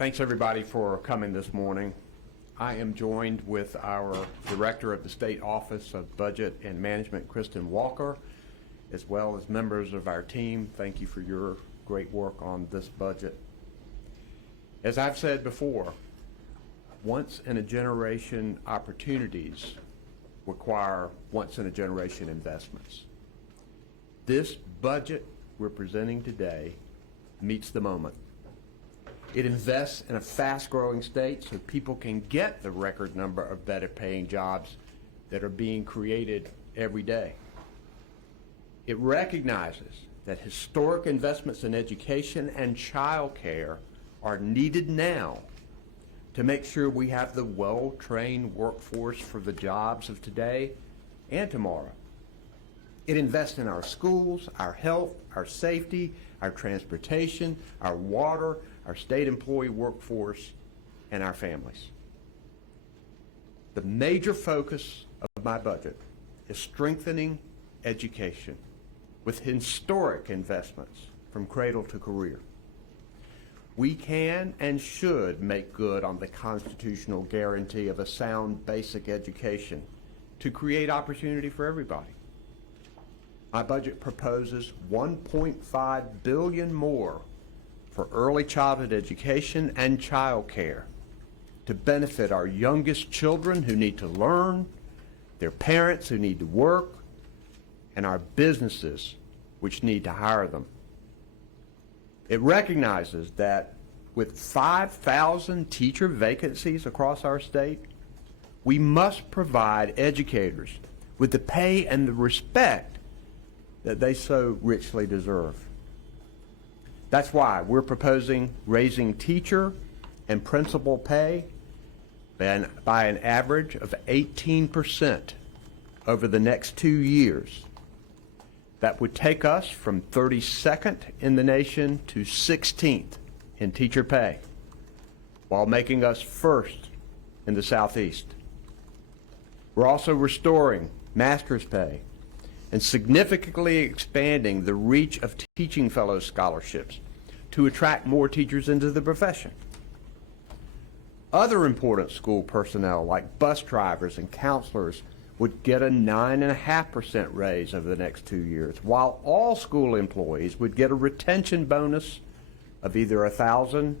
Thanks everybody for coming this morning. I am joined with our Director of the State Office of Budget and Management, Kristin Walker, as well as members of our team. Thank you for your great work on this budget. As I've said before, once-in-a-generation opportunities require once-in-a-generation investments. This budget we're presenting today meets the moment. It invests in a fast-growing state so people can get the record number of better-paying jobs that are being created every day. It recognizes that historic investments in education and child care are needed now to make sure we have the well-trained workforce for the jobs of today and tomorrow. It invests in our schools, our health, our safety, our transportation, our water, our state employee workforce, and our families. The major focus of my budget is strengthening education with historic investments from cradle to career. We can and should make good on the constitutional guarantee of a sound basic education to create opportunity for everybody. My budget proposes $1.5 billion more for early childhood education and child care to benefit our youngest children who need to learn, their parents who need to work, and our businesses which need to hire them. It recognizes that with 5,000 teacher vacancies across our state, we must provide educators with the pay and the respect that they so richly deserve. That's why we're proposing raising teacher and principal pay by an average of 18% over the next 2 years. That would take us from 32nd in the nation to 16th in teacher pay, while making us first in the Southeast. We're also restoring master's pay and significantly expanding the reach of teaching fellow scholarships to attract more teachers into the profession. Other important school personnel like bus drivers and counselors would get a 9.5% raise over the next 2 years, while all school employees would get a retention bonus of either $1,000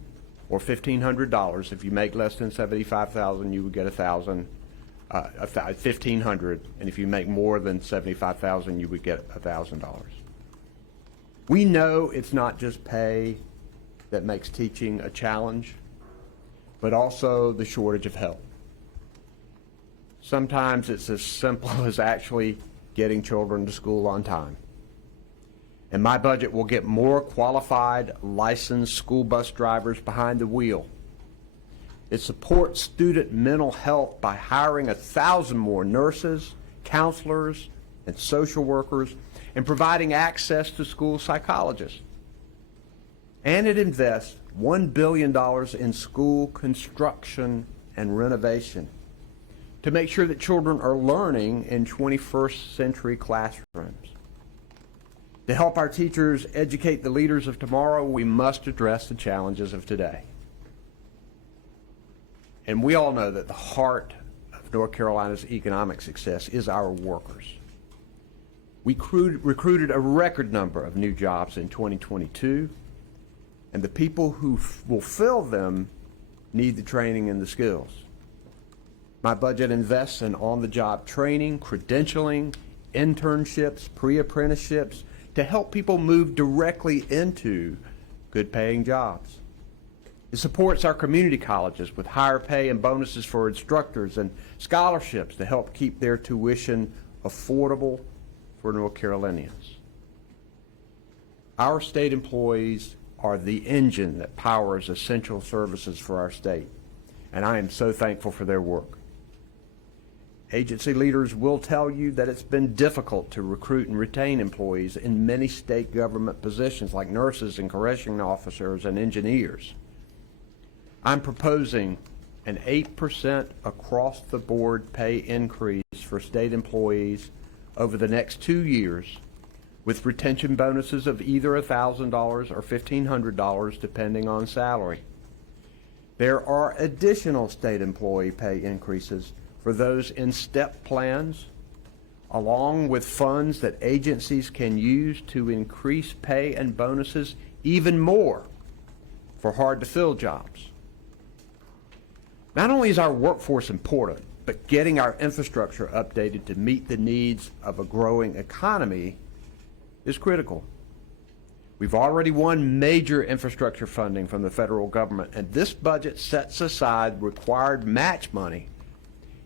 or $1,500. If you make less than $75,000, you would get $1,500, and if you make more than $75,000, you would get $1,000. We know it's not just pay that makes teaching a challenge, but also the shortage of help. Sometimes it's as simple as actually getting children to school on time. And my budget will get more qualified, licensed school bus drivers behind the wheel. It supports student mental health by hiring 1,000 more nurses, counselors, and social workers, and providing access to school psychologists. And it invests $1 billion in school construction and renovation to make sure that children are learning in 21st century classrooms. To help our teachers educate the leaders of tomorrow, we must address the challenges of today. And we all know that the heart of North Carolina's economic success is our workers. We recruited a record number of new jobs in 2022, and the people who will fill them need the training and the skills. My budget invests in on-the-job training, credentialing, internships, pre-apprenticeships to help people move directly into good-paying jobs. It supports our community colleges with higher pay and bonuses for instructors and scholarships to help keep their tuition affordable for North Carolinians. Our state employees are the engine that powers essential services for our state, and I am so thankful for their work. Agency leaders will tell you that it's been difficult to recruit and retain employees in many state government positions like nurses and correctional officers and engineers. I'm proposing an 8% across-the-board pay increase for state employees over the next 2 years, with retention bonuses of either $1,000 or $1,500 depending on salary. There are additional state employee pay increases for those in STEP plans, along with funds that agencies can use to increase pay and bonuses even more for hard-to-fill jobs. Not only is our workforce important, but getting our infrastructure updated to meet the needs of a growing economy is critical. We've already won major infrastructure funding from the federal government, and this budget sets aside required match money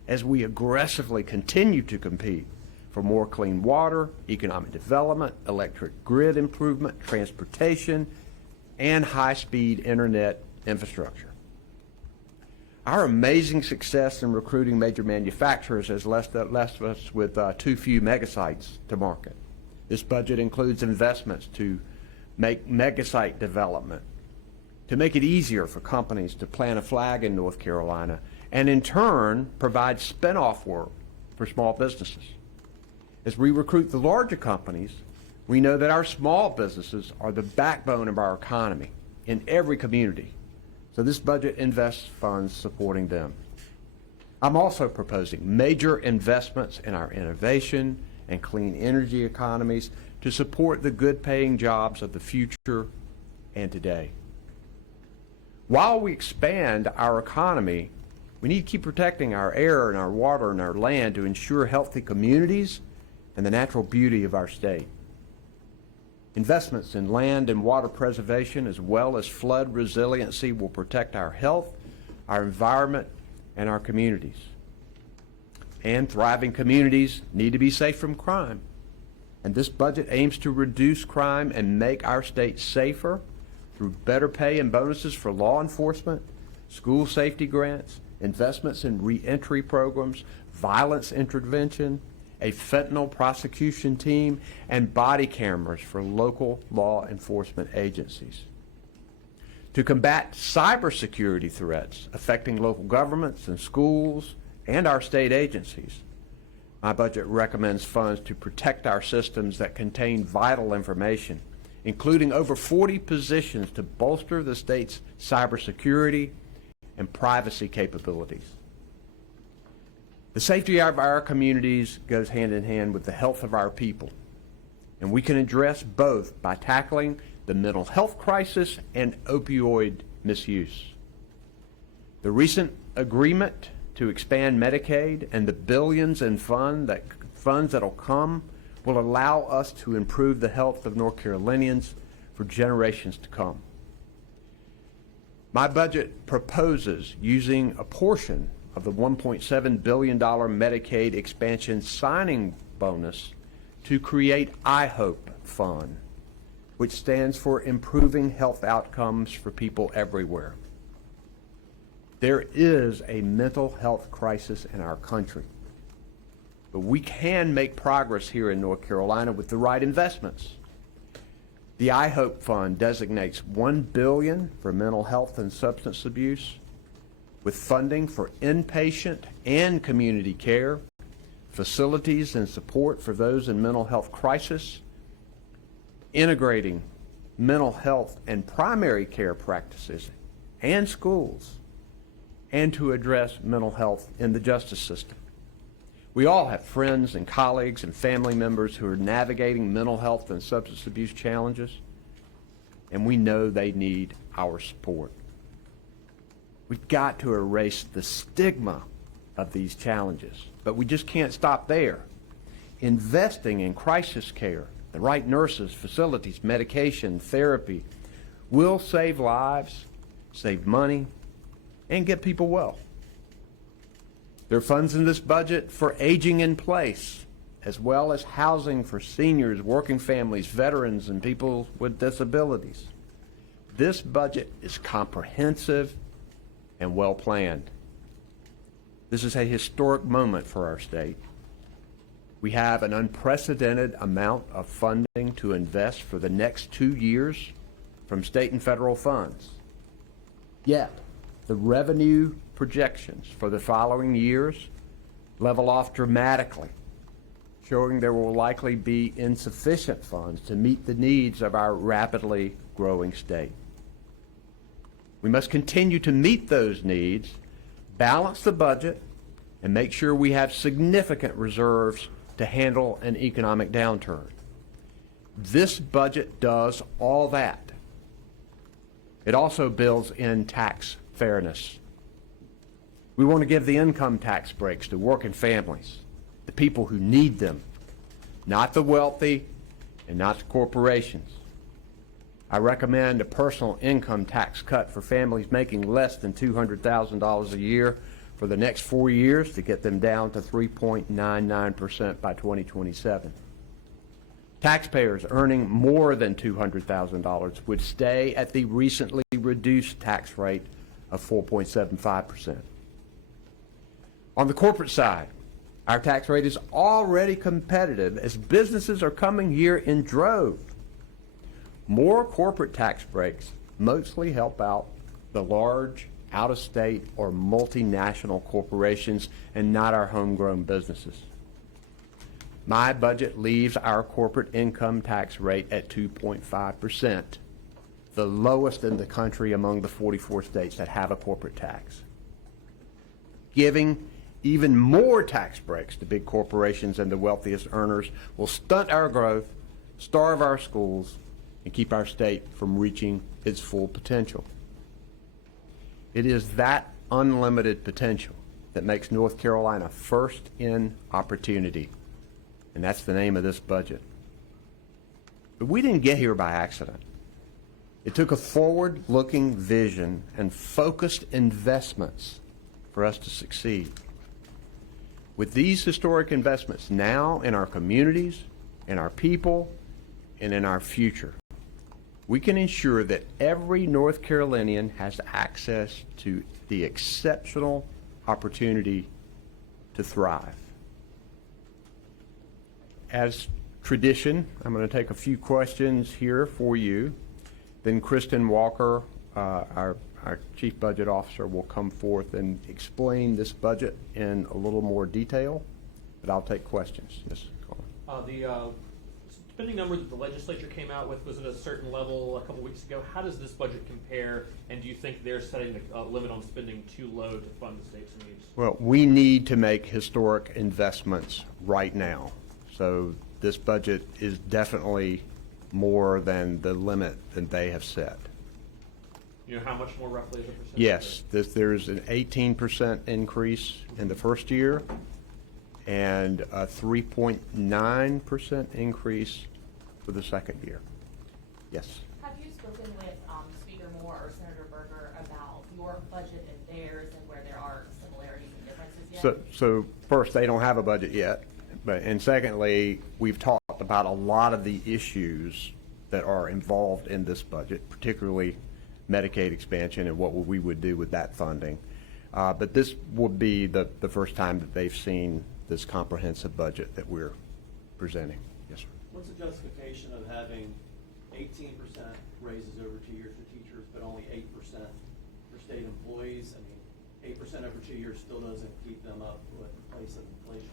as we aggressively continue to compete for more clean water, economic development, electric grid improvement, transportation, and high-speed internet infrastructure. Our amazing success in recruiting major manufacturers has left us with too few megasites to market. This budget includes investments to make megasite development, to make it easier for companies to plant a flag in North Carolina, and in turn provide spin-off work for small businesses. As we recruit the larger companies, we know that our small businesses are the backbone of our economy in every community. So this budget invests funds supporting them. I'm also proposing major investments in our innovation and clean energy economies to support the good-paying jobs of the future and today. While we expand our economy, we need to keep protecting our air and our water and our land to ensure healthy communities and the natural beauty of our state. Investments in land and water preservation as well as flood resiliency will protect our health, our environment, and our communities. And thriving communities need to be safe from crime. And this budget aims to reduce crime and make our state safer through better pay and bonuses for law enforcement, school safety grants, investments in reentry programs, violence intervention, a fentanyl prosecution team, and body cameras for local law enforcement agencies. To combat cybersecurity threats affecting local governments and schools and our state agencies, my budget recommends funds to protect our systems that contain vital information, including over 40 positions to bolster the state's cybersecurity and privacy capabilities. The safety of our communities goes hand in hand with the health of our people, and we can address both by tackling the mental health crisis and opioid misuse. The recent agreement to expand Medicaid and the billions in funds that'll come will allow us to improve the health of North Carolinians for generations to come. My budget proposes using a portion of the $1.7 billion Medicaid expansion signing bonus to create I-HOPE Fund, which stands for Improving Health Outcomes for People Everywhere. There is a mental health crisis in our country, but we can make progress here in North Carolina with the right investments. The I-HOPE Fund designates $1 billion for mental health and substance abuse, with funding for inpatient and community care, facilities and support for those in mental health crisis, integrating mental health and primary care practices and schools, and to address mental health in the justice system. We all have friends and colleagues and family members who are navigating mental health and substance abuse challenges, and we know they need our support. We've got to erase the stigma of these challenges, but we just can't stop there. Investing in crisis care, the right nurses, facilities, medication, therapy will save lives, save money, and get people well. There are funds in this budget for aging in place, as well as housing for seniors, working families, veterans, and people with disabilities. This budget is comprehensive and well planned. This is a historic moment for our state. We have an unprecedented amount of funding to invest for the next 2 years from state and federal funds. Yet, the revenue projections for the following years level off dramatically, showing there will likely be insufficient funds to meet the needs of our rapidly growing state. We must continue to meet those needs, balance the budget, and make sure we have significant reserves to handle an economic downturn. This budget does all that. It also builds in tax fairness. We want to give the income tax breaks to working families, the people who need them, not the wealthy and not the corporations. I recommend a personal income tax cut for families making less than $200,000 a year for the next 4 years to get them down to 3.99% by 2027. Taxpayers earning more than $200,000 would stay at the recently reduced tax rate of 4.75%. On the corporate side, our tax rate is already competitive as businesses are coming here in droves. More corporate tax breaks mostly help out the large, out-of-state, or multinational corporations and not our homegrown businesses. My budget leaves our corporate income tax rate at 2.5%, the lowest in the country among the 44 states that have a corporate tax. Giving even more tax breaks to big corporations and the wealthiest earners will stunt our growth, starve our schools, and keep our state from reaching its full potential. It is that unlimited potential that makes North Carolina first in opportunity, and that's the name of this budget. But we didn't get here by accident. It took a forward-looking vision and focused investments for us to succeed. With these historic investments now in our communities, in our people, and in our future, we can ensure that every North Carolinian has access to the exceptional opportunity to thrive. As tradition, I'm going to take a few questions here for you. Then Kristin Walker, our Chief Budget Officer, will come forth and explain this budget in a little more detail, but I'll take questions. Yes, Colin. The spending number that the legislature came out with was at a certain level a couple weeks ago. How does this budget compare, and do you think they're setting the limit on spending too low to fund the state's needs? Well, we need to make historic investments right now. So this budget is definitely more than the limit that they have set. You know how much more roughly is the percentage? Yes, there's an 18% increase in the first year and a 3.9% increase for the second year. Yes. Have you spoken with Speaker Moore or Senator Berger about your budget and theirs and where there are similarities and differences yet? So first, they don't have a budget yet. And secondly, we've talked about a lot of the issues that are involved in this budget, particularly Medicaid expansion and what we would do with that funding. But this would be the first time that they've seen this comprehensive budget that we're presenting. Yes, sir. What's the justification of having 18% raises over 2 years for teachers, but only 8% for state employees? I mean, 8% over 2 years still doesn't keep them up with the pace of inflation.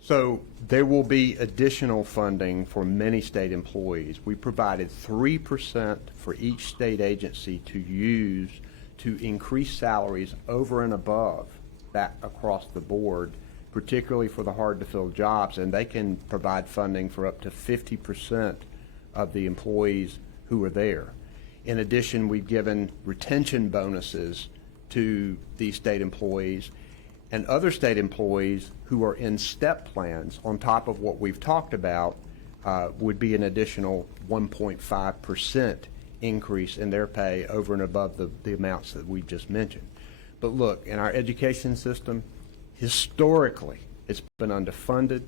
So there will be additional funding for many state employees. We provided 3% for each state agency to use to increase salaries over and above that across the board, particularly for the hard-to-fill jobs, and they can provide funding for up to 50% of the employees who are there. In addition, we've given retention bonuses to these state employees, and other state employees who are in STEP plans on top of what we've talked about would be an additional 1.5% increase in their pay over and above the amounts that we just mentioned. But look, in our education system, historically, it's been underfunded.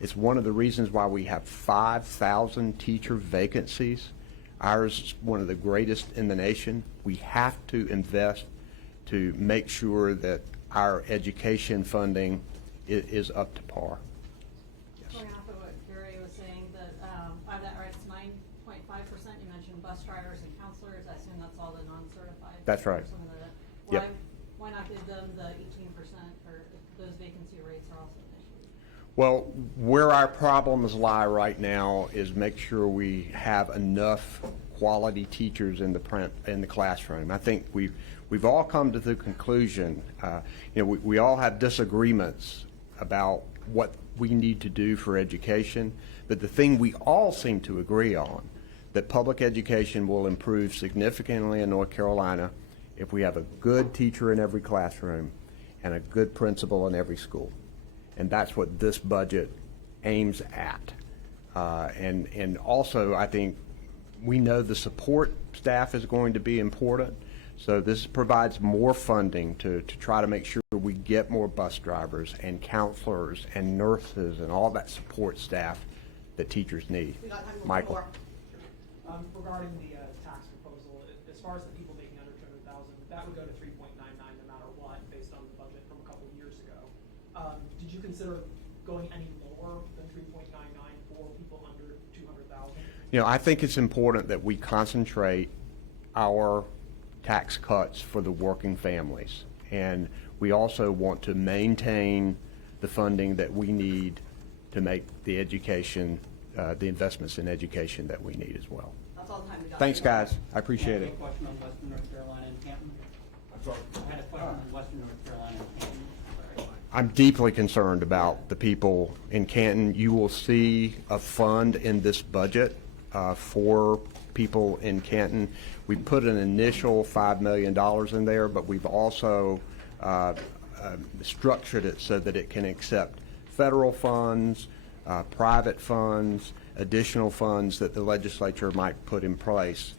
It's one of the reasons why we have 5,000 teacher vacancies. Ours is one of the greatest in the nation. We have to invest to make sure that our education funding is up to par. Yes. Going off of what Gary was saying, that I have that right, it's 9.5%. You mentioned bus drivers and counselors. I assume that's all the non-certified. That's right. Yep. Why not give them the 18% or those vacancy rates are also an issue? Well, where our problems lie right now is make sure we have enough quality teachers in the classroom. I think we've all come to the conclusion, we all have disagreements about what we need to do for education, but the thing we all seem to agree on, that public education will improve significantly in North Carolina if we have a good teacher in every classroom and a good principal in every school. And that's what this budget aims at. And also, I think we know the support staff is going to be important, so this provides more funding to try to make sure we get more bus drivers and counselors and nurses and all that support staff that teachers need. We got time for one Michael. more. Regarding the tax proposal, as far as the people making under 200,000, that would go to 3.99 no matter what, based on the budget from a couple of years ago. Did you consider going any lower than 3.99 for people under 200,000? I think it's important that we concentrate our tax cuts for the working families. And we also want to maintain the funding that we need to make the education, the investments in education that we need as well. That's all the time we got. Thanks, guys. I appreciate I it. had a question on Western North Carolina and Canton. I had a question on Western North Carolina and Canton. Sorry. I'm deeply concerned about the people in Canton. You will see a fund in this budget for people in Canton. We put an initial $5 million in there, but we've also structured it so that it can accept federal funds, private funds, additional funds that the legislature might put in place.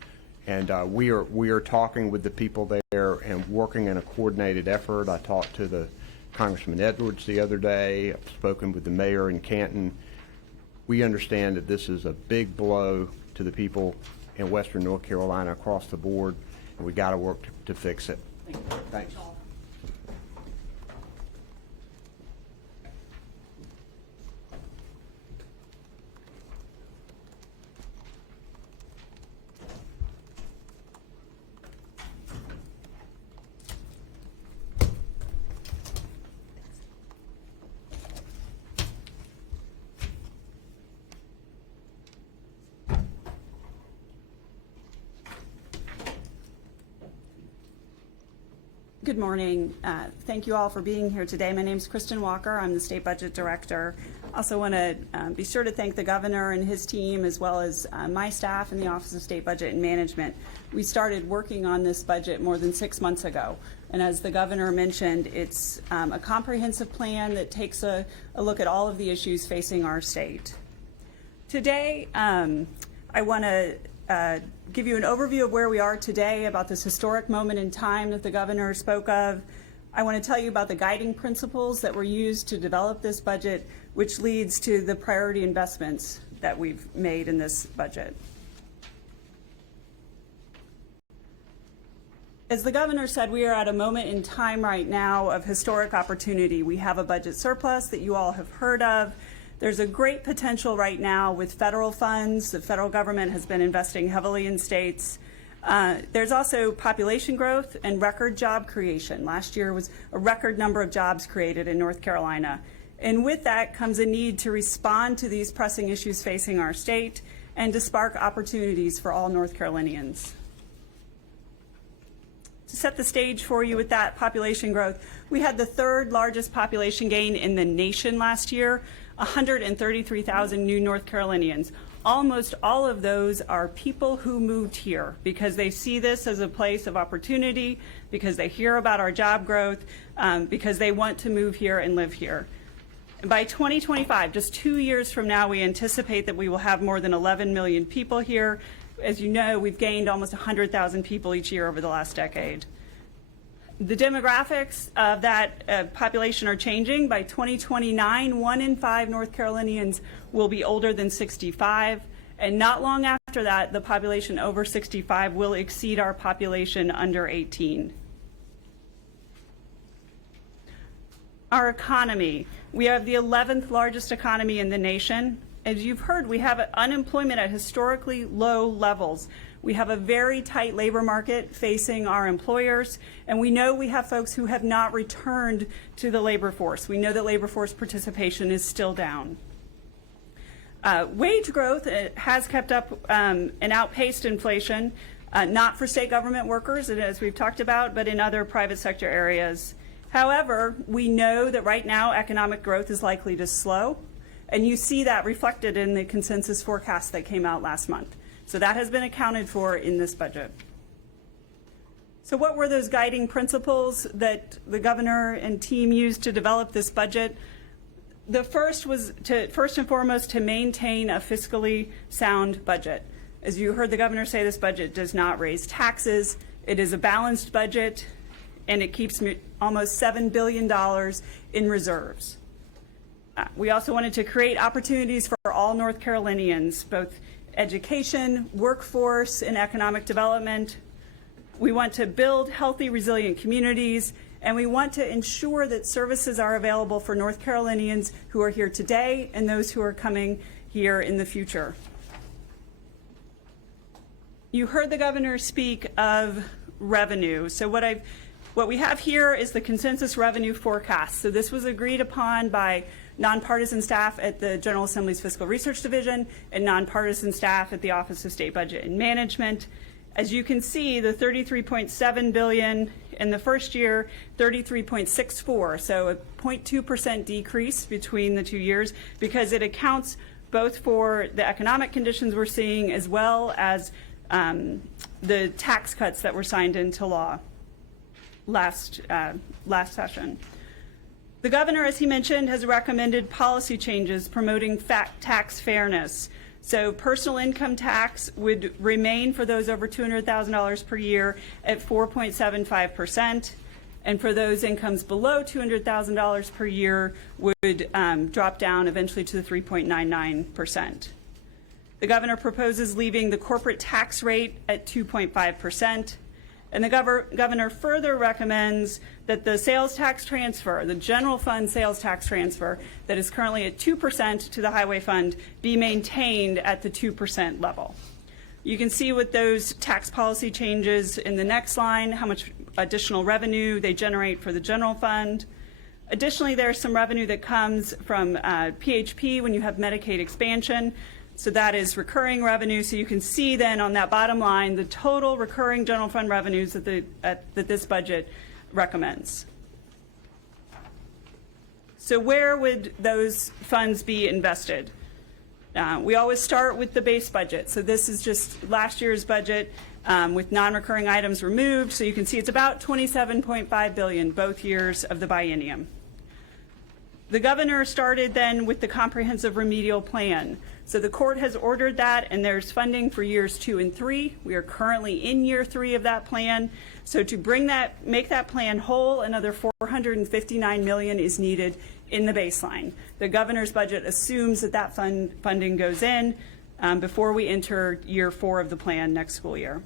And we are talking with the people there and working in a coordinated effort. I talked to the Congressman Edwards the other day. I've spoken with the mayor in Canton. We understand that this is a big blow to the people in Western North Carolina across the board, and we got to work to fix it. Thanks. Good morning. Thank you all for being here today. My name is Kristin Walker. I'm the State Budget Director. Also want to be sure to thank the Governor and his team, as well as my staff in the Office of State Budget and Management. We started working on this budget more than 6 months ago. And as the Governor mentioned, it's a comprehensive plan that takes a look at all of the issues facing our state. Today, I want to give you an overview of where we are today, about this historic moment in time that the Governor spoke of. I want to tell you about the guiding principles that were used to develop this budget, which leads to the priority investments that we've made in this budget. As the Governor said, we are at a moment in time right now of historic opportunity. We have a budget surplus that you all have heard of. There's a great potential right now with federal funds. The federal government has been investing heavily in states. There's also population growth and record job creation. Last year was a record number of jobs created in North Carolina. And with that comes a need to respond to these pressing issues facing our state and to spark opportunities for all North Carolinians. To set the stage for you with that population growth, we had the third largest population gain in the nation last year, 133,000 new North Carolinians. Almost all of those are people who moved here because they see this as a place of opportunity, because they hear about our job growth, because they want to move here and live here. And by 2025, just 2 years from now, we anticipate that we will have more than 11 million people here. As you know, we've gained almost 100,000 people each year over the last decade. The demographics of that population are changing. By 2029, 1 in 5 North Carolinians will be older than 65. And not long after that, the population over 65 will exceed our population under 18. Our economy. We have the 11th largest economy in the nation. As you've heard, we have unemployment at historically low levels. We have a very tight labor market facing our employers, and we know we have folks who have not returned to the labor force. We know that labor force participation is still down. Wage growth has kept up and outpaced inflation, not for state government workers, as we've talked about, but in other private sector areas. However, we know that right now economic growth is likely to slow, and you see that reflected in the consensus forecast that came out last month. So that has been accounted for in this budget. So what were those guiding principles that the governor and team used to develop this budget? The first was to, first and foremost, to maintain a fiscally sound budget. As you heard the governor say, this budget does not raise taxes. It is a balanced budget, and it keeps almost $7 billion in reserves. We also wanted to create opportunities for all North Carolinians, both education, workforce, and economic development. We want to build healthy, resilient communities, and we want to ensure that services are available for North Carolinians who are here today and those who are coming here in the future. You heard the governor speak of revenue. So what we have here is the consensus revenue forecast. So this was agreed upon by nonpartisan staff at the General Assembly's Fiscal Research Division and nonpartisan staff at the Office of State Budget and Management. As you can see, the $33.7 billion in the first year, $33.64, so a 0.2% decrease between the 2 years, because it accounts both for the economic conditions we're seeing as well as the tax cuts that were signed into law last session. The governor, as he mentioned, has recommended policy changes promoting tax fairness. So personal income tax would remain for those over $200,000 per year at 4.75%, and for those incomes below $200,000 per year would drop down eventually to the 3.99%. The governor proposes leaving the corporate tax rate at 2.5%. And the governor further recommends that the sales tax transfer, the general fund sales tax transfer that is currently at 2% to the highway fund, be maintained at the 2% level. You can see with those tax policy changes in the next line how much additional revenue they generate for the general fund. Additionally, there's some revenue that comes from PHP when you have Medicaid expansion. So that is recurring revenue. So you can see then on that bottom line the total recurring general fund revenues that this budget recommends. So where would those funds be invested? We always start with the base budget. So this is just last year's budget with non-recurring items removed. So you can see it's about $27.5 billion both years of the biennium. The governor started then with the comprehensive remedial plan. So the court has ordered that, and there's funding for years 2 and 3. We are currently in year 3 of that plan. So to make that plan whole, another $459 million is needed in the baseline. The governor's budget assumes that funding goes in before we enter year 4 of the plan next school year.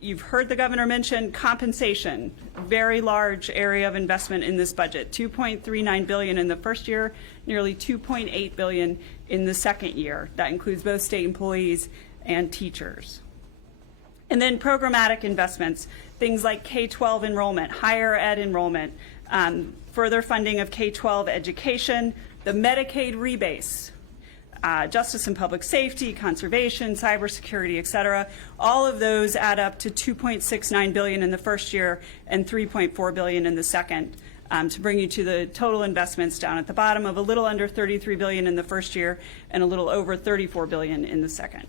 You've heard the governor mention compensation, a very large area of investment in this budget, $2.39 billion in the first year, nearly $2.8 billion in the second year. That includes both state employees and teachers. And then programmatic investments, things like K-12 enrollment, higher ed enrollment, further funding of K-12 education, the Medicaid rebase, justice and public safety, conservation, cybersecurity, et cetera. All of those add up to $2.69 billion in the first year and $3.4 billion in the second, to bring you to the total investments down at the bottom of a little under $33 billion in the first year and a little over $34 billion in the second.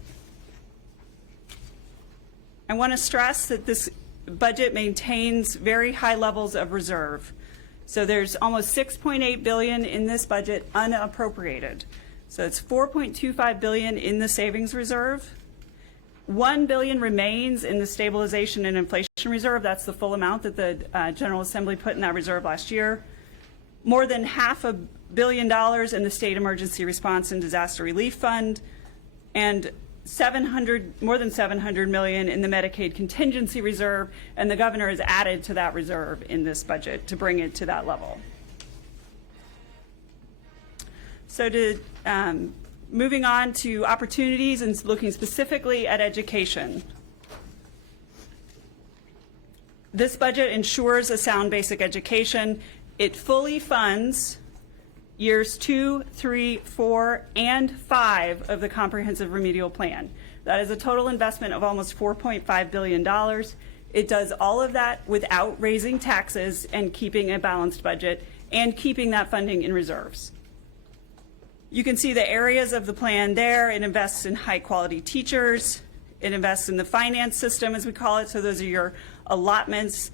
I want to stress that this budget maintains very high levels of reserve. So there's almost $6.8 billion in this budget unappropriated. So it's $4.25 billion in the savings reserve. $1 billion remains in the stabilization and inflation reserve. That's the full amount that the General Assembly put in that reserve last year. More than $500 million in the State Emergency Response and Disaster Relief Fund, and more than $700 million in the Medicaid contingency reserve, and the governor has added to that reserve in this budget to bring it to that level. So moving on to opportunities and looking specifically at education. This budget ensures a sound basic education. It fully funds years 2, 3, 4, and 5 of the comprehensive remedial plan. That is a total investment of almost $4.5 billion. It does all of that without raising taxes and keeping a balanced budget and keeping that funding in reserves. You can see the areas of the plan there. It invests in high-quality teachers. It invests in the finance system, as we call it. So those are your allotments,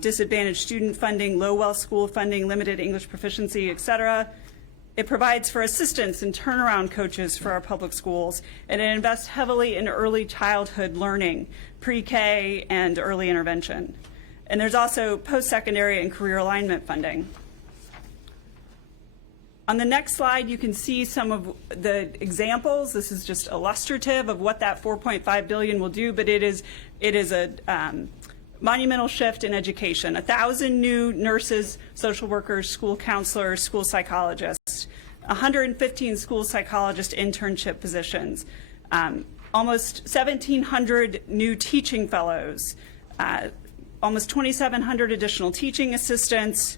disadvantaged student funding, low-wealth school funding, limited English proficiency, et cetera. It provides for assistance and turnaround coaches for our public schools, and it invests heavily in early childhood learning, pre-K and early intervention. And there's also post-secondary and career alignment funding. On the next slide, you can see some of the examples. This is just illustrative of what that $4.5 billion will do, but it is a monumental shift in education. 1,000 new nurses, social workers, school counselors, school psychologists, 115 school psychologist internship positions, almost 1,700 new teaching fellows, almost 2,700 additional teaching assistants.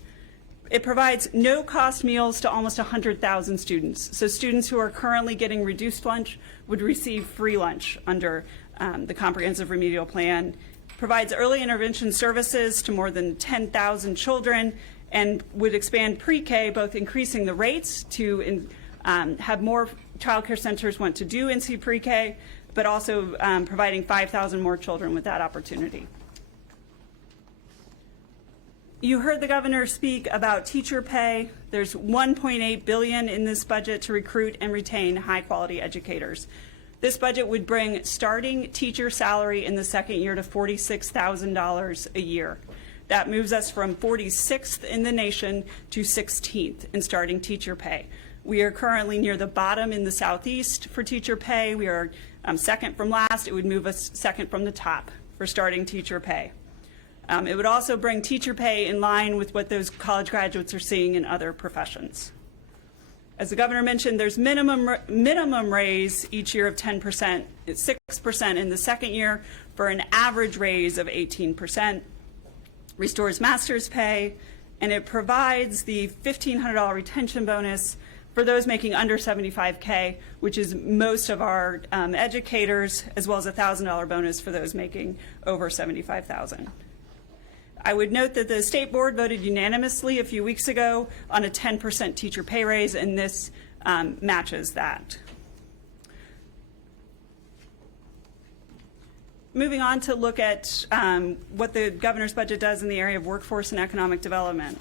It provides no-cost meals to almost 100,000 students. So students who are currently getting reduced lunch would receive free lunch under the comprehensive remedial plan. Provides early intervention services to more than 10,000 children and would expand pre-K, both increasing the rates to have more child care centers want to do NC pre-K, but also providing 5,000 more children with that opportunity. You heard the governor speak about teacher pay. There's $1.8 billion in this budget to recruit and retain high-quality educators. This budget would bring starting teacher salary in the second year to $46,000 a year. That moves us from 46th in the nation to 16th in starting teacher pay. We are currently near the bottom in the Southeast for teacher pay. We are second from last. It would move us second from the top for starting teacher pay. It would also bring teacher pay in line with what those college graduates are seeing in other professions. As the governor mentioned, there's minimum raise each year of 10%. It's 6% in the second year for an average raise of 18%. Restores master's pay, and it provides the $1,500 retention bonus for those making under $75K, which is most of our educators, as well as a $1,000 bonus for those making over $75,000. I would note that the state board voted unanimously a few weeks ago on a 10% teacher pay raise, and this matches that. Moving on to look at what the governor's budget does in the area of workforce and economic development.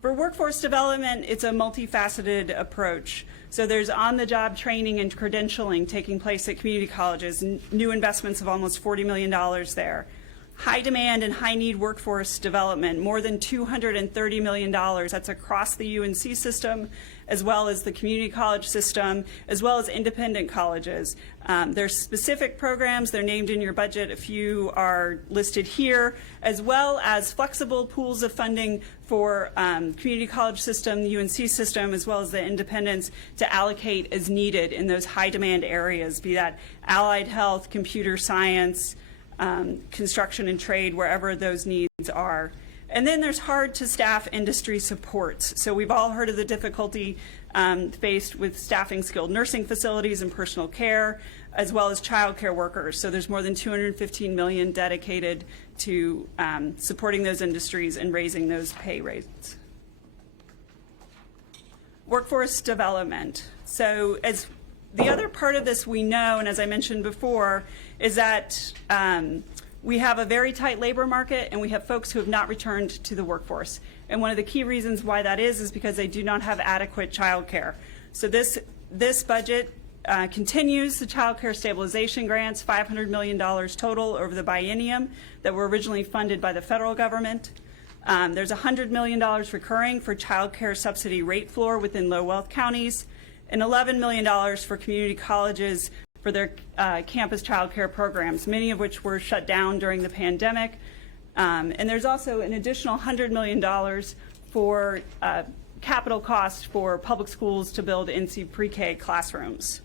For workforce development, it's a multifaceted approach. So there's on-the-job training and credentialing taking place at community colleges, new investments of almost $40 million there. High demand and high need workforce development, more than $230 million. That's across the UNC system, as well as the community college system, as well as independent colleges. There's specific programs, they're named in your budget. A few are listed here, as well as flexible pools of funding for community college system, the UNC system, as well as the independents to allocate as needed in those high demand areas, be that allied health, computer science, construction and trade, wherever those needs are. And then there's hard to staff industry supports. So we've all heard of the difficulty faced with staffing skilled nursing facilities and personal care, as well as child care workers. So there's more than $215 million dedicated to supporting those industries and raising those pay rates. Workforce development. So as the other part of this we know, and as I mentioned before, is that we have a very tight labor market and we have folks who have not returned to the workforce. And one of the key reasons why that is because they do not have adequate child care. So this budget continues the child care stabilization grants, $500 million total over the biennium that were originally funded by the federal government. There's $100 million recurring for child care subsidy rate floor within low wealth counties, and $11 million for community colleges for their campus child care programs, many of which were shut down during the pandemic. And there's also an additional $100 million for capital costs for public schools to build NC pre-K classrooms.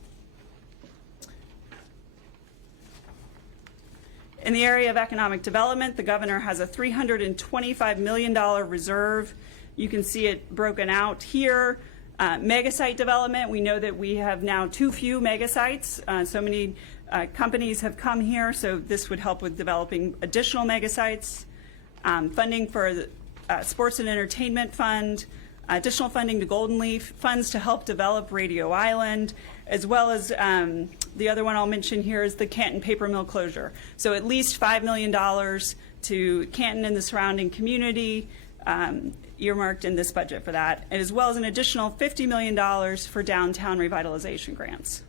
In the area of economic development, the governor has a $325 million reserve You can see it broken out here. Mega site development, we know that we have now too few mega sites. So many companies have come here, so this would help with developing additional mega sites. Funding for the Sports and Entertainment Fund, additional funding to Golden Leaf, funds to help develop Radio Island, as well as the other one I'll mention here is the Canton paper mill closure. So at least $5 million to Canton and the surrounding community, earmarked in this budget for that, as well as an additional $50 million for downtown revitalization grants.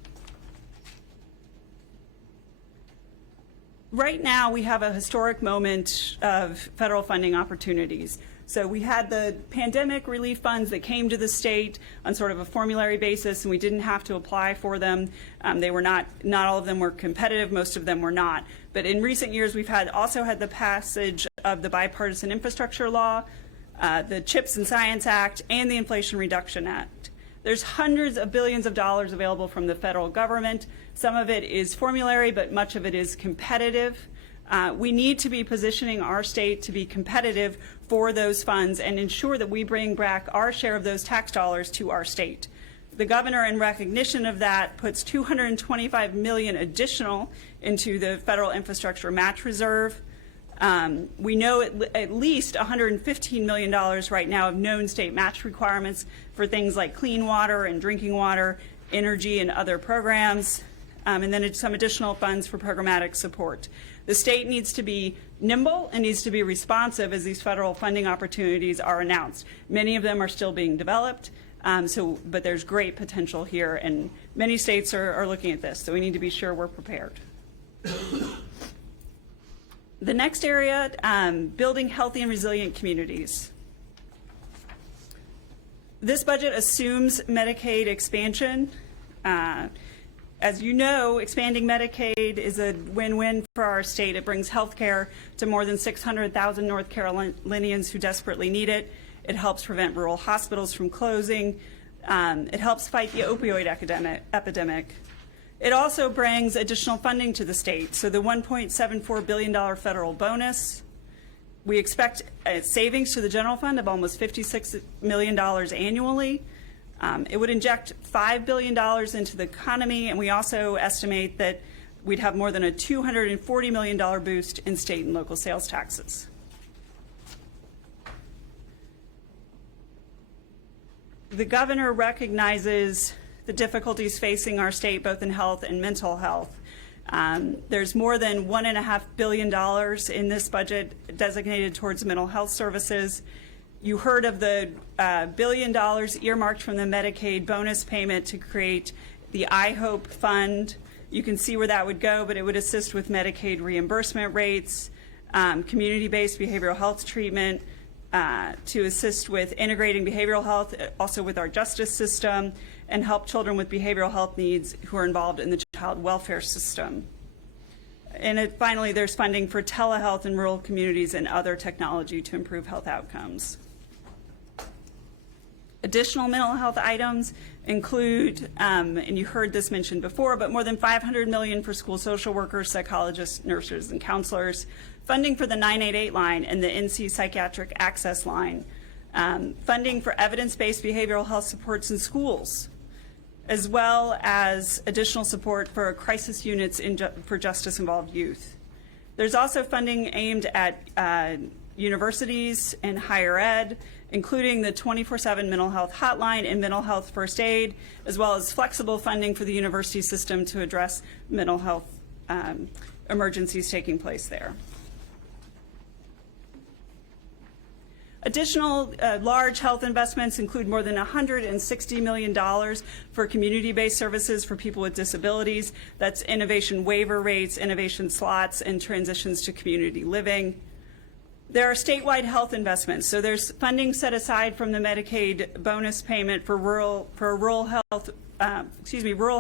Right now, we have a historic moment of federal funding opportunities. So we had the pandemic relief funds that came to the state on sort of a formulary basis, and we didn't have to apply for them. They were not all of them were competitive, most of them were not. But in recent years, we've also had the passage of the Bipartisan Infrastructure Law, the CHIPS and Science Act, and the Inflation Reduction Act. There's hundreds of billions of dollars available from the federal government. Some of it is formulary, but much of it is competitive. We need to be positioning our state to be competitive for those funds and ensure that we bring back our share of those tax dollars to our state. The governor, in recognition of that, puts $225 million additional into the federal infrastructure match reserve. We know at least $115 million right now of known state match requirements for things like clean water and drinking water, energy, and other programs, and then some additional funds for programmatic support. The state needs to be nimble and needs to be responsive as these federal funding opportunities are announced. Many of them are still being developed, but there's great potential here, and many states are looking at this, so we need to be sure we're prepared. The next area, building healthy and resilient communities. This budget assumes Medicaid expansion. As you know, expanding Medicaid is a win-win for our state. It brings health care to more than 600,000 North Carolinians who desperately need it. It helps prevent rural hospitals from closing. It helps fight the opioid epidemic. It also brings additional funding to the state. So the $1.74 billion federal bonus, we expect savings to the general fund of almost $56 million annually. It would inject $5 billion into the economy, and we also estimate that we'd have more than a $240 million boost in state and local sales taxes. The governor recognizes the difficulties facing our state, both in health and mental health. There's more than $1.5 billion in this budget designated towards mental health services. You heard of the $1 billion earmarked from the Medicaid bonus payment to create the iHope Fund. You can see where that would go, but it would assist with Medicaid reimbursement rates, community-based behavioral health treatment, to assist with integrating behavioral health, also with our justice system, and help children with behavioral health needs who are involved in the child welfare system. And finally, there's funding for telehealth in rural communities and other technology to improve health outcomes. Additional mental health items include, and you heard this mentioned before, but more than $500 million for school social workers, psychologists, nurses, and counselors, funding for the 988 line and the NC Psychiatric Access line, funding for evidence-based behavioral health supports in schools, as well as additional support for crisis units for justice-involved youth. There's also funding aimed at universities and higher ed, including the 24/7 mental health hotline and mental health first aid, as well as flexible funding for the university system to address mental health emergencies taking place there. Additional large health investments include more than $160 million for community-based services for people with disabilities. That's innovation waiver rates, innovation slots, and transitions to community living. There are statewide health investments. So there's funding set aside from the Medicaid bonus payment for rural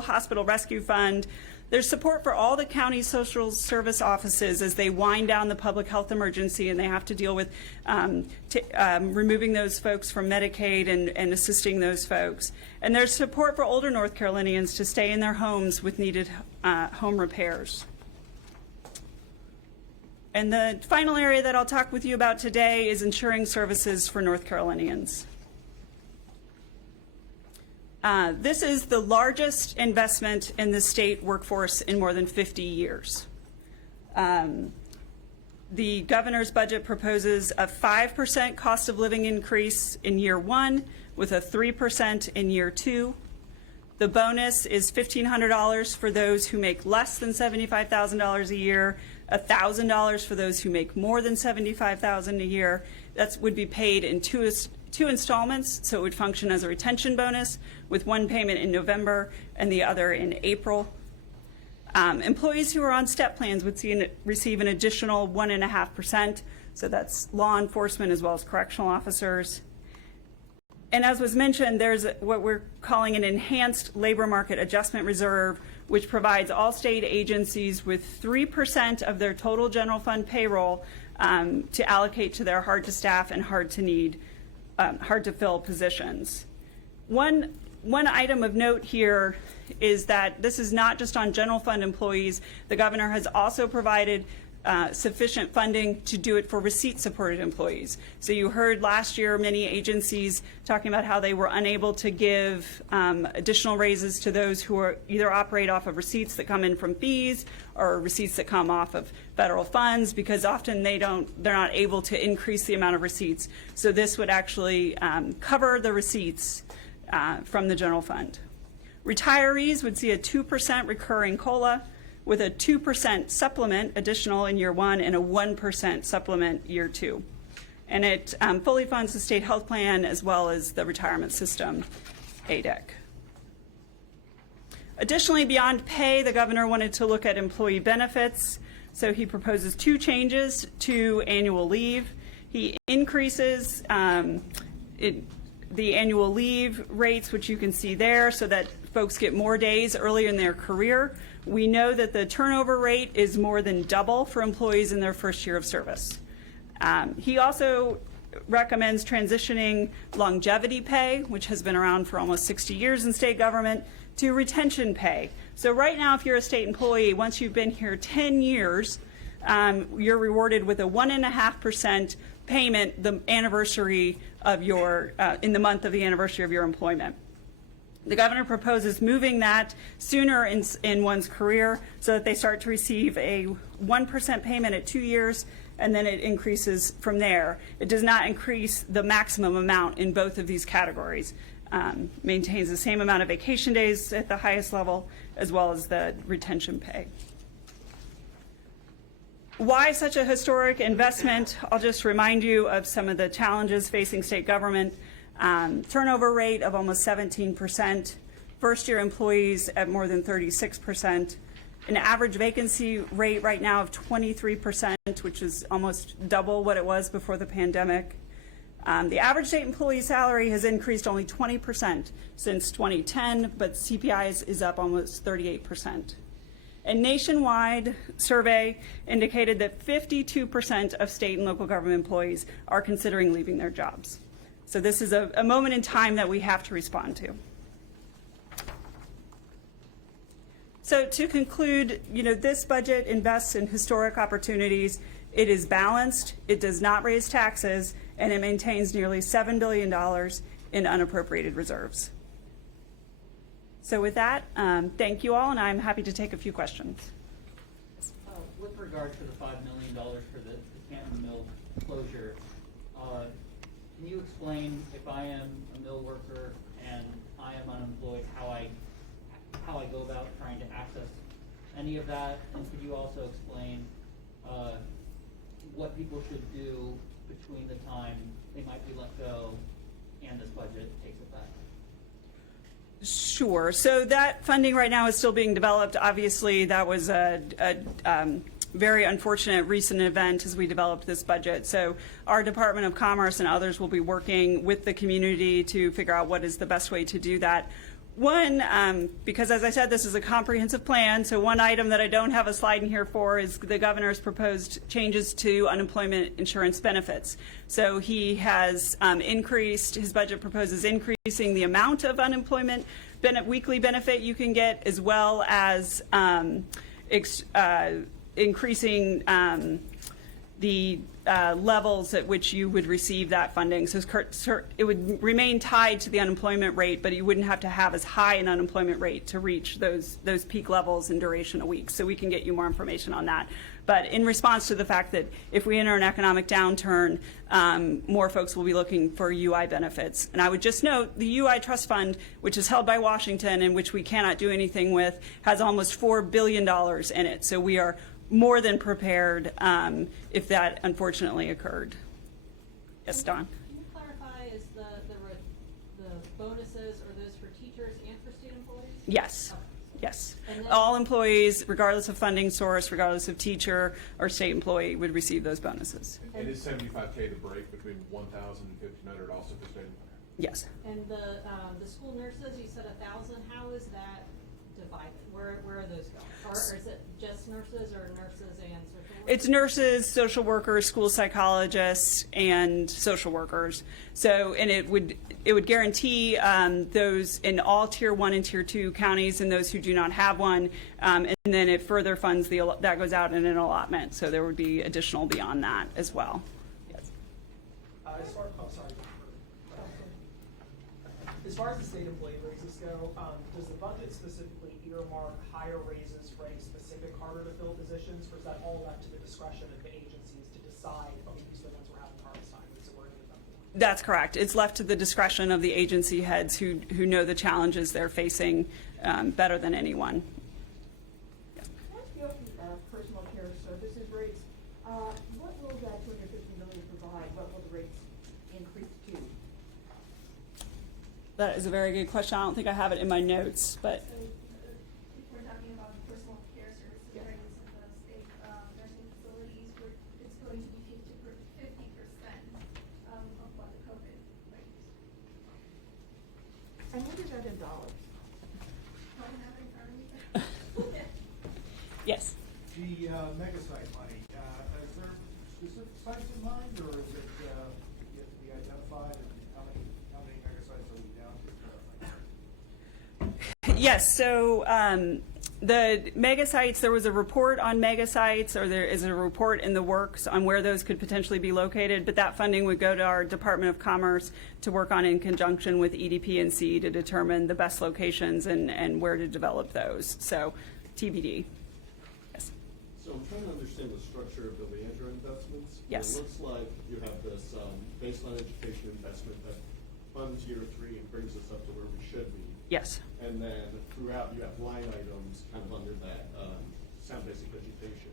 hospital rescue fund. There's support for all the county social service offices as they wind down the public health emergency and they have to deal with removing those folks from Medicaid and assisting those folks. And there's support for older North Carolinians to stay in their homes with needed home repairs. And the final area that I'll talk with you about today is ensuring services for North Carolinians. This is the largest investment in the state workforce in more than 50 years. The governor's budget proposes a 5% cost of living increase in year 1 with a 3% in year 2. The bonus is $1,500 for those who make less than $75,000 a year, $1,000 for those who make more than $75,000 a year. That would be paid in two installments, so it would function as a retention bonus with one payment in November and the other in April. Employees who are on step plans would receive an additional 1.5%, so that's law enforcement as well as correctional officers. And as was mentioned, there's what we're calling an enhanced labor market adjustment reserve, which provides all state agencies with 3% of their total general fund payroll to allocate to their hard to staff and hard to fill positions. One item of note here is that this is not just on general fund employees. The governor has also provided sufficient funding to do it for receipt-supported employees. So you heard last year many agencies talking about how they were unable to give additional raises to those who are either operate off of receipts that come in from fees or receipts that come off of federal funds, because often they're not able to increase the amount of receipts. So this would actually cover the receipts from the general fund. Retirees would see a 2% recurring COLA with a 2% supplement additional in year 1 and a 1% supplement year 2. And it fully funds the state health plan as well as the retirement system, ADEC. Additionally, beyond pay, the governor wanted to look at employee benefits. So he proposes 2 changes to annual leave. He increases the annual leave rates, which you can see there, so that folks get more days earlier in their career. We know that the turnover rate is more than double for employees in their first year of service. He also recommends transitioning longevity pay, which has been around for almost 60 years in state government, to retention pay. So right now, if you're a state employee, once you've been here 10 years, you're rewarded with a 1.5% payment the anniversary of your, in the month of the anniversary of your employment. The governor proposes moving that sooner in one's career so that they start to receive a 1% payment at 2 years, and then it increases from there. It does not increase the maximum amount in both of these categories. Maintains the same amount of vacation days at the highest level as well as the retention pay. Why such a historic investment? I'll just remind you of some of the challenges facing state government. Turnover rate of almost 17%, first-year employees at more than 36%, an average vacancy rate right now of 23%, which is almost double what it was before the pandemic. The average state employee salary has increased only 20% since 2010, but CPI is up almost 38%. A nationwide survey indicated that 52% of state and local government employees are considering leaving their jobs. So this is a moment in time that we have to respond to. So to conclude, this budget invests in historic opportunities. It is balanced, it does not raise taxes, and it maintains nearly $7 billion in unappropriated reserves. So with that, thank you all, and I'm happy to take a few questions. With regard to the $5 million for the Canton Mill closure, can you explain, if I am a mill worker and I am unemployed, how I go about trying to access any of that? And could you also explain what people should do between the time they might be let go and this budget takes effect? Sure. So that funding right now is still being developed. Obviously, that was a very unfortunate recent event as we developed this budget. So our Department of Commerce and others will be working with the community to figure out what is the best way to do that. One, because as I said, this is a comprehensive plan, so one item that I don't have a slide in here for is the governor's proposed changes to unemployment insurance benefits. So he has increased, his budget proposes increasing the amount of unemployment weekly benefit you can get, as well as increasing the levels at which you would receive that funding. So it would remain tied to the unemployment rate, but you wouldn't have to have as high an unemployment rate to reach those peak levels in duration a week. So we can get you more information on that. But in response to the fact that if we enter an economic downturn, more folks will be looking for UI benefits. And I would just note the UI Trust Fund, which is held by Washington and which we cannot do anything with, has almost $4 billion in it. So we are more than prepared if that unfortunately occurred. Yes, Don? Can you clarify, is the bonuses, are those for teachers and for state employees? Yes. Okay. Yes. And then- All employees, regardless of funding source, regardless of teacher or state employee, would receive those bonuses. And is $75K the break between 1,000 and 1,500 also for state employees? Yes. And the school nurses, you said 1,000, how is that divided? Where are those going? Or is it just nurses or nurses and social workers? It's nurses, social workers, school psychologists, and social workers. So, and it would guarantee those in all Tier 1 and Tier 2 counties and those who do not have one. And then it further funds that goes out in an allotment. So there would be additional beyond that as well. Yes. As far as the state employee raises go, does the budget specifically earmark higher raises for any specific harder to fill positions, or is that all left to the discretion of the agencies to decide, okay, these are the ones we're having the hardest time with, so we're gonna give them more? That's correct. It's left to the discretion of the agency heads who know the challenges they're facing better than anyone. Can I ask you about personal care services rates? What will that $250 million provide? What will the rates increase to? That is a very good question. I don't think I have it in my notes, but So, if we're talking about the personal care services rates in the state nursing facilities, it's going to be 50% of what the COVID rate. And what is that in dollars? Don't have it in front of me. yes. The mega site money, is there specific sites in mind, or is it yet to be identified, and how many mega sites are we down to currently? Yes, so the mega sites, there was a report on mega sites, or there is a report in the works on where those could potentially be located, but that funding would go to our Department of Commerce to work on in conjunction with EDP&C to determine the best locations and where to develop those. So TBD. Yes. So I'm trying to understand the structure of the Leandra investments. Yes. It looks like you have this baseline education investment that funds year 3 and brings us up to where we should be. Yes. And then throughout, you have line items kind of under that sound-basic education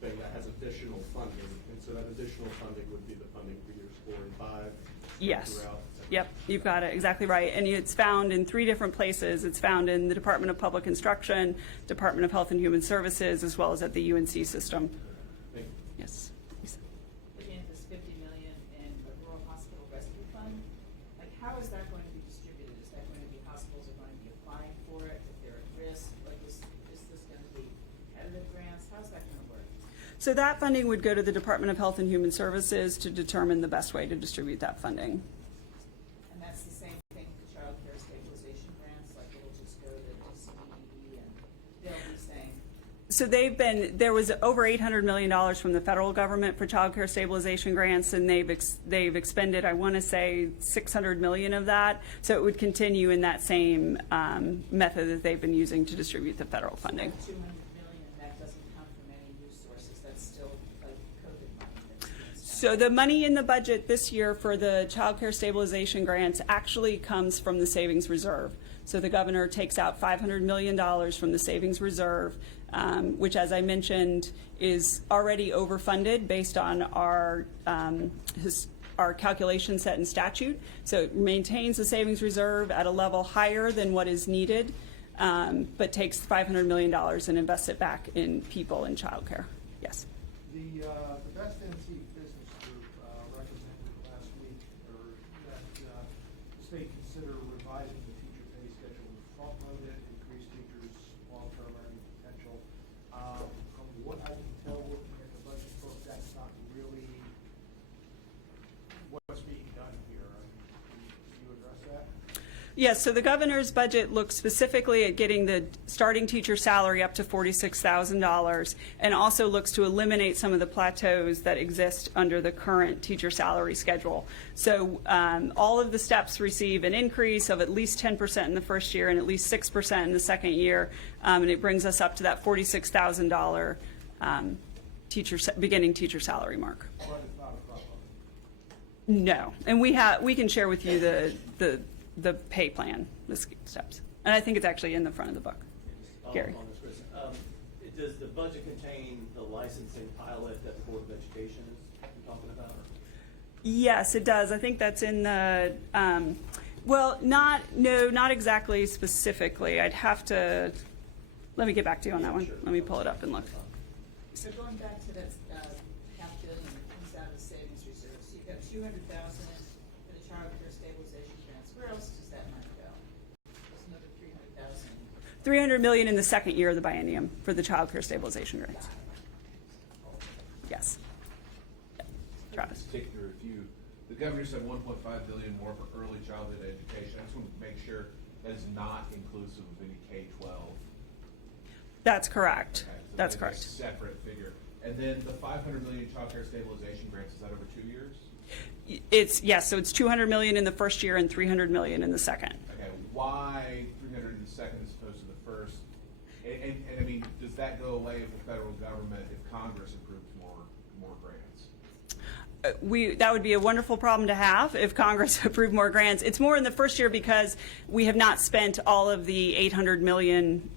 thing that has additional funding. And so that additional funding would be the funding for years 4 and 5. Yes. Throughout. Yep, you've got it exactly right. And it's found in 3 different places. It's found in the Department of Public Instruction, Department of Health and Human Services, as well as at the UNC system. Thank you. Yes. Lisa. Again, this $50 million in the Rural Hospital Rescue Fund, like how is that going to be distributed? Is that going to be hospitals are going to be applying for it if they're at risk? Like is this going to be competitive grants? How's that going to work? So that funding would go to the Department of Health and Human Services to determine the best way to distribute that funding. And that's the same thing for child care stabilization grants, like it'll just go to DCE and they'll be saying, So there was over $800 million from the federal government for child care stabilization grants, and they've expended, I want to say, $600 million of that. So it would continue in that same method that they've been using to distribute the federal funding. $200 million, that doesn't come from any new sources, that's still like COVID money that's being spent. So the money in the budget this year for the child care stabilization grants actually comes from the savings reserve. So the governor takes out $500 million from the savings reserve, which, as I mentioned, is already overfunded based on our calculation set in statute. So it maintains the savings reserve at a level higher than what is needed, but takes $500 million and invests it back in people in child care. Yes. The Best NC Business Group recommended last week, or that the state consider revising the teacher pay schedule to front-load it, increase teachers' long-term earning potential. From what I can tell, looking at the budget book, that's not really what's being done here. Can you address that? Yes, so the governor's budget looks specifically at getting the starting teacher salary up to $46,000 and also looks to eliminate some of the plateaus that exist under the current teacher salary schedule. So all of the steps receive an increase of at least 10% in the first year and at least 6% in the second year, and it brings us up to that $46,000 beginning teacher salary mark. But it's not a problem. No, and we can share with you the pay plan, the steps. And I think it's actually in the front of the book. Gary. On this, Kristin. Does the budget contain the licensing pilot that the Board of Education is talking about? Yes, it does. I think that's in the, well, not exactly specifically. I'd have to, let me get back to you on that one. Sure. Let me pull it up and look. So going back to that, $500 million that comes out of the savings reserve, so you've got $200,000 for the child care stabilization grants. Where else does that money go? There's another $300,000. $300 million in the second year of the biennium for the child care stabilization grants. Yes. Travis. Take your review. The governor said $1.5 billion more for early childhood education. I just want to make sure that is not inclusive of any K-12. That's correct. Okay, so That's a correct. separate figure. And then the $500 million child care stabilization grants, is that over 2 years? Yes, so it's $200 million in the first year and $300 million in the second. Okay, why 300 in the second as opposed to the first? And I mean, does that go away with the federal government if Congress approves more grants? That would be a wonderful problem to have if Congress approved more grants. It's more in the first year because we have not spent all of the $800 million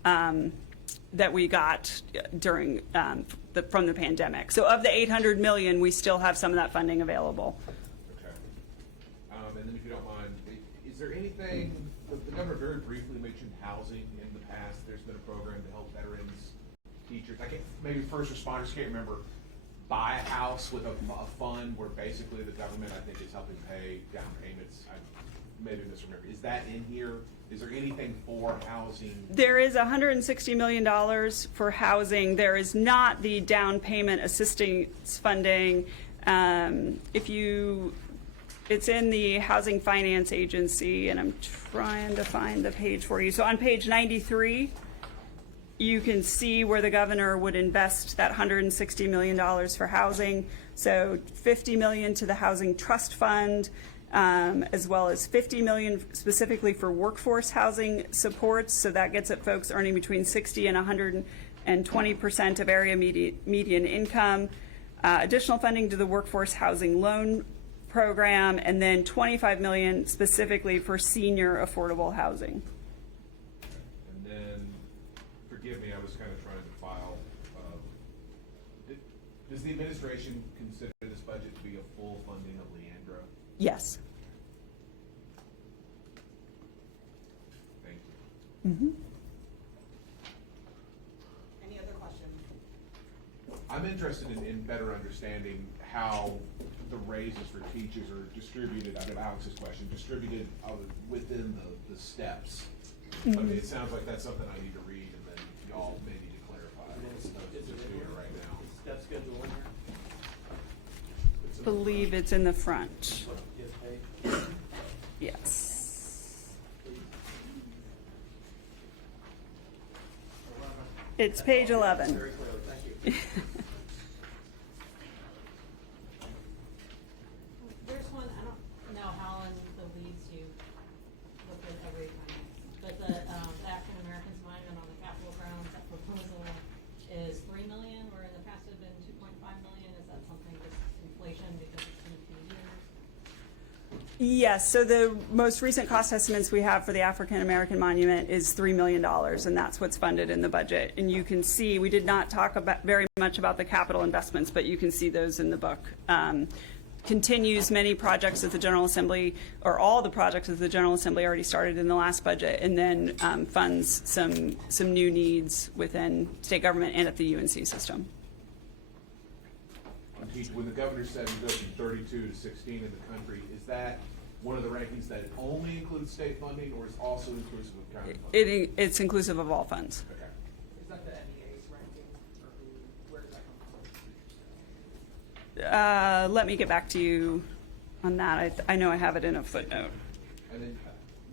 that we got during from the pandemic. So of the $800 million, we still have some of that funding available. Okay. And then if you don't mind, is there anything, the governor very briefly mentioned housing in the past. There's been a program to help veterans, teachers, maybe first responders, can't remember, buy a house with a fund where basically the government, I think, is helping pay down payments. I maybe misremember. Is that in here? Is there anything for housing? There is $160 million for housing. There is not the down payment assistance funding. It's in the Housing Finance Agency, and I'm trying to find the page for you. So on page 93, you can see where the governor would invest that $160 million for housing. So $50 million to the Housing Trust Fund, as well as $50 million specifically for workforce housing supports. So that gets at folks earning between 60 and 120% of area median income. Additional funding to the workforce housing loan program, and then $25 million specifically for senior affordable housing. And then, forgive me, I was kind of trying to file. Does the administration consider this budget to be a full funding of Leandra? Yes. Thank you. Mm-hmm. Any other questions? I'm interested in better understanding how the raises for teachers are distributed. I got Alex's question, distributed within the steps. Mm-hmm. I mean, it sounds like that's something I need to read, and then y'all may need to clarify. Is it Just in doing here? it right now. Is the step schedule in here? It's in the Believe front. it's in the front. What, gift pay? Yes. It's page 11. Very clearly, thank you. There's one, I don't know how in the weeds you look at every finance, but the African Americans monument on the Capitol grounds, that proposal is $3 million, where in the past it had been $2.5 million. Is that something just inflation because it's been a few years? Yes, so the most recent cost estimates we have for the African American Monument is $3 million, and that's what's funded in the budget. And you can see, we did not talk about very much about the capital investments, but you can see those in the book. Continues many projects at the General Assembly, or all the projects at the General Assembly already started in the last budget, and then funds some new needs within state government and at the UNC system. When the governor said we go from 32 to 16 in the country, is that one of the rankings that only includes state funding, or is also inclusive of county funding? It's inclusive of all funds. Okay. Is that the NEA's ranking, or where does that come from? Let me get back to you on that. I know I have it in a footnote. And then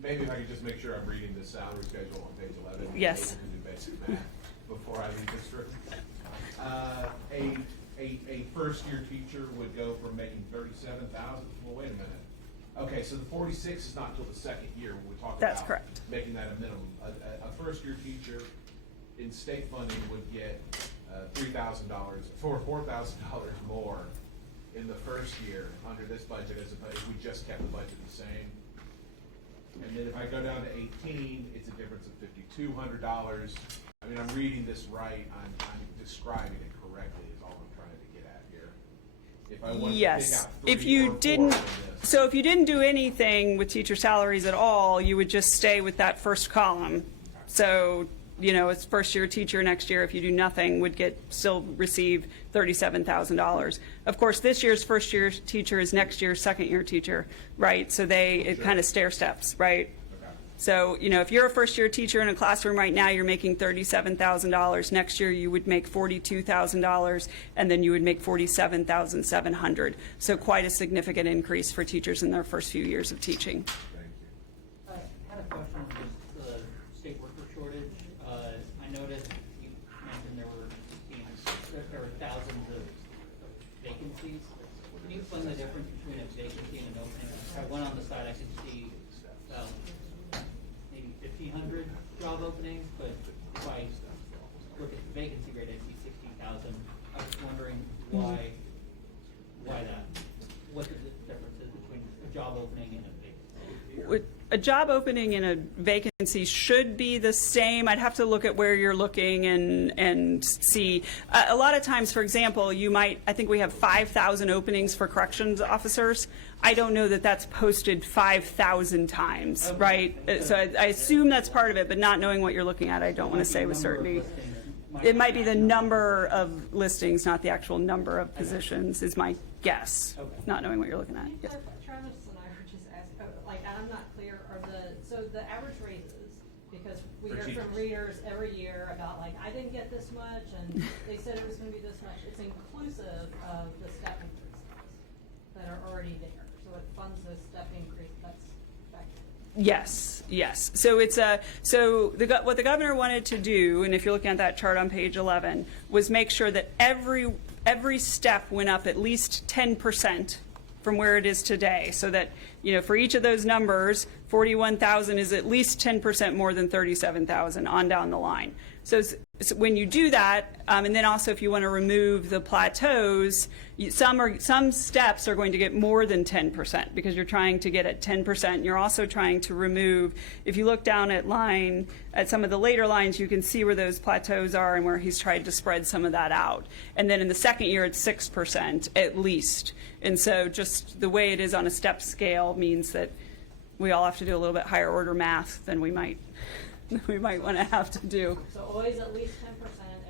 maybe if I could just make sure I'm reading the salary schedule on page 11. Yes. And do basic math before I leave this room. A first-year teacher would go from making 37,000, well, wait a minute. Okay, so the 46 is not until the second year when we talk about. That's correct. Making that a minimum. A first-year teacher in state funding would get $3,000 or $4,000 more in the first year under this budget as opposed if we just kept the budget the same. And then if I go down to 18, it's a difference of $5,200. I mean, I'm reading this right. I'm describing it correctly is all I'm trying to get at here. If I wanted to Yes. pick out 3 If you or 4 didn't, from this. so if you didn't do anything with teacher salaries at all, you would just stay with that first column. So, you know, it's first year teacher next year, if you do nothing, would still receive $37,000. Of course, this year's first year teacher is next year's second year teacher, right? So it kind of stair steps, right? Okay. So, you know, if you're a first-year teacher in a classroom right now, you're making $37,000. Next year, you would make $42,000, and then you would make $47,700. So quite a significant increase for teachers in their first few years of teaching. Thank you. I had a question on the state worker shortage. I noticed you mentioned there were thousands of vacancies. Can you explain the difference between a vacancy and an opening? I went on the side, I could see maybe 1,500 job openings, but if I look at the vacancy rate, I see 60,000. I was wondering why that? What the difference is between a job opening and a vacancy? A job opening and a vacancy should be the same. I'd have to look at where you're looking and see. A lot of times, for example, I think we have 5,000 openings for corrections officers. I don't know that that's posted 5,000 times, right? So I assume that's part of it, but not knowing what you're looking at, I don't want to say with certainty. It might be the number of listings, not the actual number of positions, is my guess, not knowing what you're looking at. Yes. Travis and I were just asking, like, I'm not clear, so the average raises, because we hear from readers every year about, like, I didn't get this much, and they said it was gonna be this much. It's inclusive of the step increases that are already there. So it funds the step increase that's effective. Yes, yes. So what the governor wanted to do, and if you're looking at that chart on page 11, was make sure that every step went up at least 10% from where it is today, so that, you know, for each of those numbers, 41,000 is at least 10% more than 37,000 on down the line. So when you do that, and then also if you want to remove the plateaus, some steps are going to get more than 10% because you're trying to get at 10%. You're also trying to remove, if you look down at some of the later lines, you can see where those plateaus are and where he's tried to spread some of that out. And then in the second year, it's 6% at least. And so just the way it is on a step scale means that we all have to do a little bit higher order math than we might want to have to do. So always at least 10%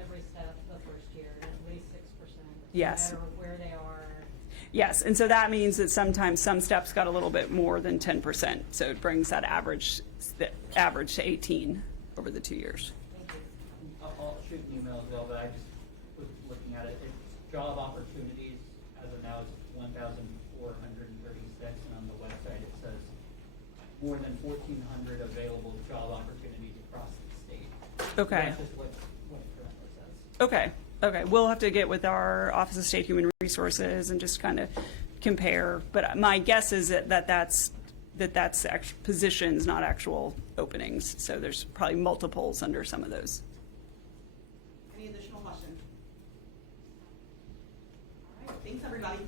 every step the first year, and at least 6%. Yes. No matter where they are. Yes, and so that means that sometimes some steps got a little bit more than 10%. So it brings that average to 18 over the 2 years. Thank you. I'll shoot an email as well, but I just was looking at it. It's job opportunities as of now is 1,436, and on the website it says more than 1,400 available job opportunities across the state. Okay. That's just what it currently says. Okay. We'll have to get with our Office of State Human Resources and just kind of compare. But my guess is that's positions, not actual openings. So there's probably multiples under some of those. Any additional questions? All right, thanks everybody.